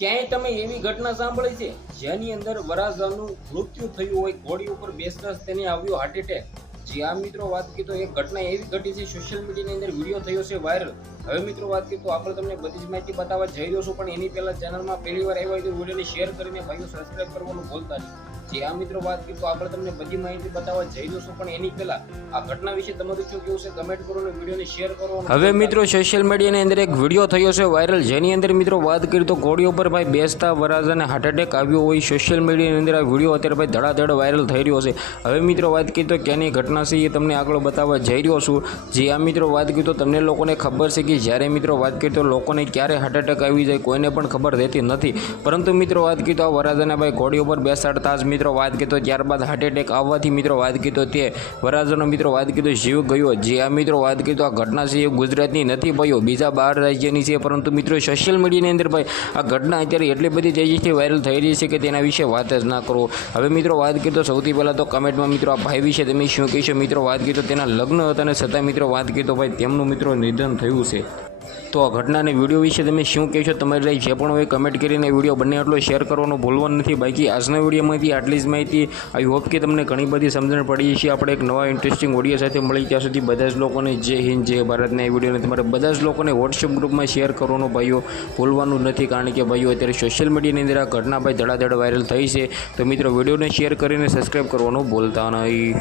ક્યાંય તમે એવી ઘટના સાંભળી છે જેની અંદર વરરાજાનું મૃત્યુ થયું હોય, ઘોડી ઉપર બેસતા જ તેને આવ્યો હાર્ટ એટેક? જે આ મિત્રો વાત કરી તો એક ઘટના એવી ઘટી છે, સોશિયલ મીડિયાની અંદર વિડીયો થયો છે વાયરલ. હવે મિત્રો વાત કરી તો આપણે તમને બધી જ માહિતી બતાવવા જઈ રહ્યો છું, પણ એની પહેલા ચેનલમાં પહેલી વાર આવ્યા હોય તો વિડીયોને શેર કરીને ભાઈઓ સબસ્ક્રાઇબ કરવાનું ભૂલતા નહીં. જે આ મિત્રો વાત કરી તો આપણે તમને બધી માહિતી બતાવવા જઈ રહ્યો છું, પણ એની પહેલા આ ઘટના વિશે તમારું શું કેવું છે કમેન્ટ કરો અને વિડીયોને શેર કરો. હવે મિત્રો સોશિયલ મીડિયાની અંદર એક વિડીયો થયો છે વાયરલ, જેની અંદર મિત્રો વાત કરી તો ઘોડી ઉપર ભાઈ બેસતા વરરાજાને હાર્ટ એટેક આવ્યો હોય. સોશિયલ મીડિયાની અંદર આ વિડીયો અત્યારે ભાઈ ધડાધડ વાયરલ થઈ રહ્યો છે. હવે મિત્રો વાત કરી તો ક્યાંની ઘટના છે એ તમને આગળ બતાવવા જઈ રહ્યો છું. જે આ મિત્રો વાત કરી તો તમને લોકોને ખબર છે કે જ્યારે મિત્રો વાત કરી તો લોકોને ક્યારે હાર્ટ એટેક આવી જાય કોઈને પણ ખબર રહેતી નથી. પરંતુ મિત્રો વાત કરી તો આ વરરાજાને ભાઈ ઘોડી ઉપર બેસાડતા જ મિત્રો વાત કરી તો ત્યારબાદ હાર્ટ એટેક આવવાથી મિત્રો વાત કરી તો તે વરરાજાનો મિત્રો વાત કરી તો જીવ ગયો. જે આ મિત્રો વાત કરી તો આ ઘટના છે એ ગુજરાતની નથી ભાઈઓ, બીજા 12 રાજ્યની છે. પરંતુ મિત્રો સોશિયલ મીડિયાની અંદર ભાઈ આ ઘટના અત્યારે એટલી બધી તેજીથી વાયરલ થઈ રહી છે કે તેના વિશે વાત જ ના કરો. હવે મિત્રો વાત કરી તો સૌથી પહેલાં તો કમેન્ટમાં મિત્રો આ ભાઈ વિશે તમે શું કહેશો? મિત્રો વાત કરી તો તેના લગ્ન હતા અને છતાં મિત્રો વાત કરી તો ભાઈ તેમનું મિત્રો નિધન થયું છે. તો આ ઘટનાને વિડીયો વિશે તમે શું કહેશો? તમારી જે પણ હોય કમેન્ટ કરીને વિડીયો બંને આટલો શેર કરવાનો ભૂલવાનું નથી. બાકી આજના વિડીયોમાંથી આટલી જ માહિતી. આઈ હોપ કે તમને ઘણી બધી સમજણ પડી છે. આપણે એક નવા ઇન્ટરેસ્ટિંગ વિડીયો સાથે મળી, ત્યાં સુધી બધા જ લોકોને જય હિન્દ જય ભારતના. એ વિડીયોને તમારે બધા જ લોકોને વોટ્સએપ ગ્રુપમાં શેર કરવાનો ભાઈઓ ભૂલવાનું નથી, કારણ કે ભાઈઓ અત્યારે સોશિયલ મીડિયાની અંદર આ ઘટના ભાઈ ધડાધડ વાયરલ થઈ છે. તો મિત્રો વિડીયોને શેર કરીને સબસ્ક્રાઈબ કરવાનું ભૂલતા નહીં.